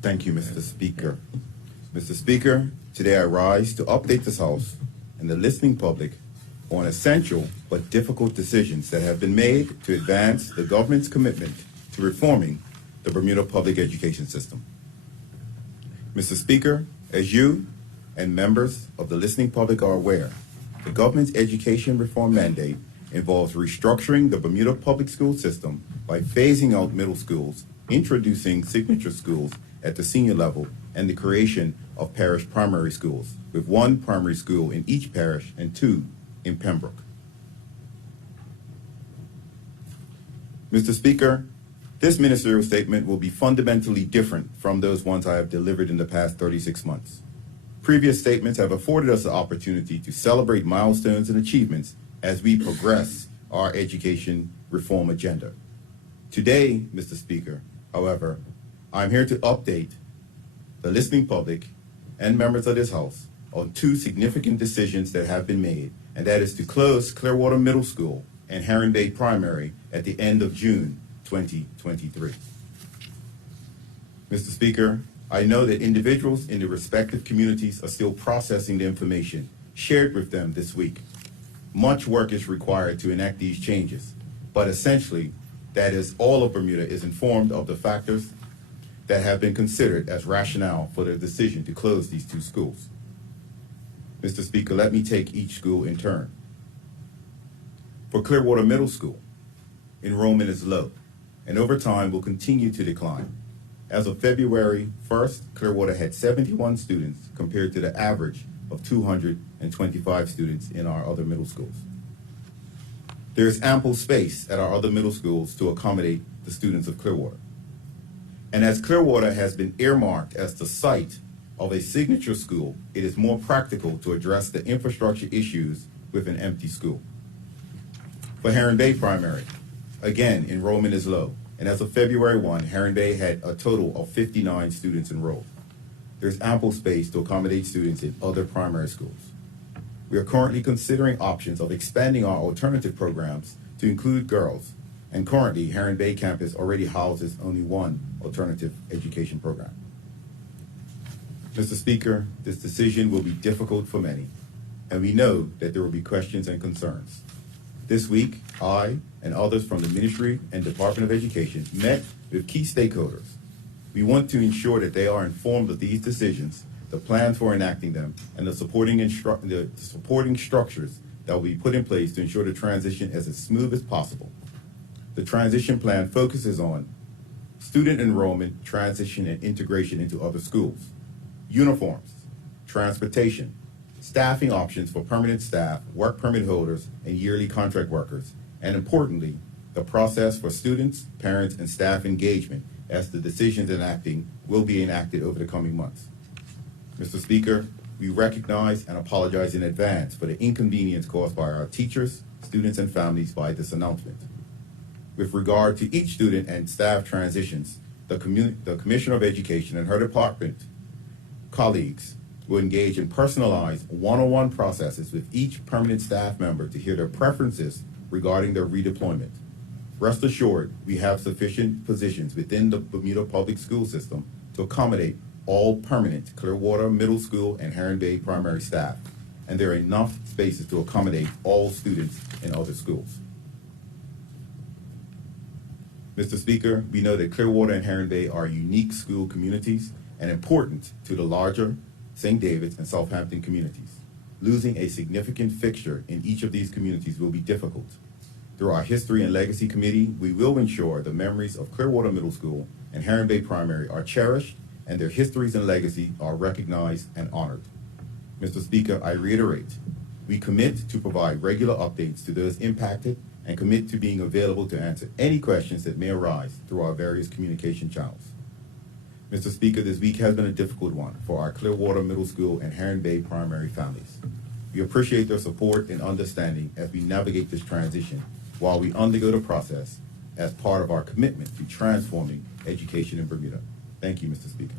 Thank you, Mr. Speaker. Mr. Speaker, today I rise to update this House and the listening public on essential but difficult decisions that have been made to advance the government's commitment to reforming the Bermuda public education system. Mr. Speaker, as you and members of the listening public are aware, the government's education reform mandate involves restructuring the Bermuda public school system by phasing out middle schools, introducing signature schools at the senior level, and the creation of parish primary schools, with one primary school in each parish and two in Pembroke. Mr. Speaker, this ministerial statement will be fundamentally different from those ones I have delivered in the past 36 months. Previous statements have afforded us the opportunity to celebrate milestones and achievements as we progress our education reform agenda. Today, Mr. Speaker, however, I'm here to update the listening public and members of this House on two significant decisions that have been made, and that is to close Clearwater Middle School and Heron Bay Primary at the end of June 2023. Mr. Speaker, I know that individuals in the respective communities are still processing the information shared with them this week. Much work is required to enact these changes, but essentially, that is, all of Bermuda is informed of the factors that have been considered as rationale for the decision to close these two schools. Mr. Speaker, let me take each school in turn. For Clearwater Middle School, enrollment is low, and over time will continue to decline. As of February 1st, Clearwater had 71 students compared to the average of 225 students in our other middle schools. There is ample space at our other middle schools to accommodate the students of Clearwater. And as Clearwater has been earmarked as the site of a signature school, it is more practical to address the infrastructure issues with an empty school. For Heron Bay Primary, again, enrollment is low, and as of February 1, Heron Bay had a total of 59 students enrolled. There's ample space to accommodate students in other primary schools. We are currently considering options of expanding our alternative programs to include girls, and currently Heron Bay campus already houses only one alternative education program. Mr. Speaker, this decision will be difficult for many, and we know that there will be questions and concerns. This week, I and others from the Ministry and Department of Education met with key stakeholders. We want to ensure that they are informed of these decisions, the plans for enacting them, and the supporting structures that will be put in place to ensure the transition is as smooth as possible. The transition plan focuses on student enrollment, transition, and integration into other schools, uniforms, transportation, staffing options for permanent staff, work permit holders, and yearly contract workers, and importantly, the process for students, parents, and staff engagement as the decisions will be enacted over the coming months. Mr. Speaker, we recognize and apologize in advance for the inconvenience caused by our teachers, students, and families by this announcement. With regard to each student and staff transitions, the Commissioner of Education and her department colleagues will engage in personalized one-on-one processes with each permanent staff member to hear their preferences regarding their redeployment. Rest assured, we have sufficient positions within the Bermuda public school system to accommodate all permanent Clearwater Middle School and Heron Bay primary staff, and there are enough spaces to accommodate all students in other schools. Mr. Speaker, we know that Clearwater and Heron Bay are unique school communities and important to the larger St. David's and Southampton communities. Losing a significant fixture in each of these communities will be difficult. Through our History and Legacy Committee, we will ensure the memories of Clearwater Middle School and Heron Bay Primary are cherished and their histories and legacy are recognized and honored. Mr. Speaker, I reiterate, we commit to provide regular updates to those impacted and commit to being available to answer any questions that may arise through our various communication channels. Mr. Speaker, this week has been a difficult one for our Clearwater Middle School and Heron Bay primary families. We appreciate their support and understanding as we navigate this transition while we undergo the process as part of our commitment to transforming education in Bermuda. Thank you, Mr. Speaker.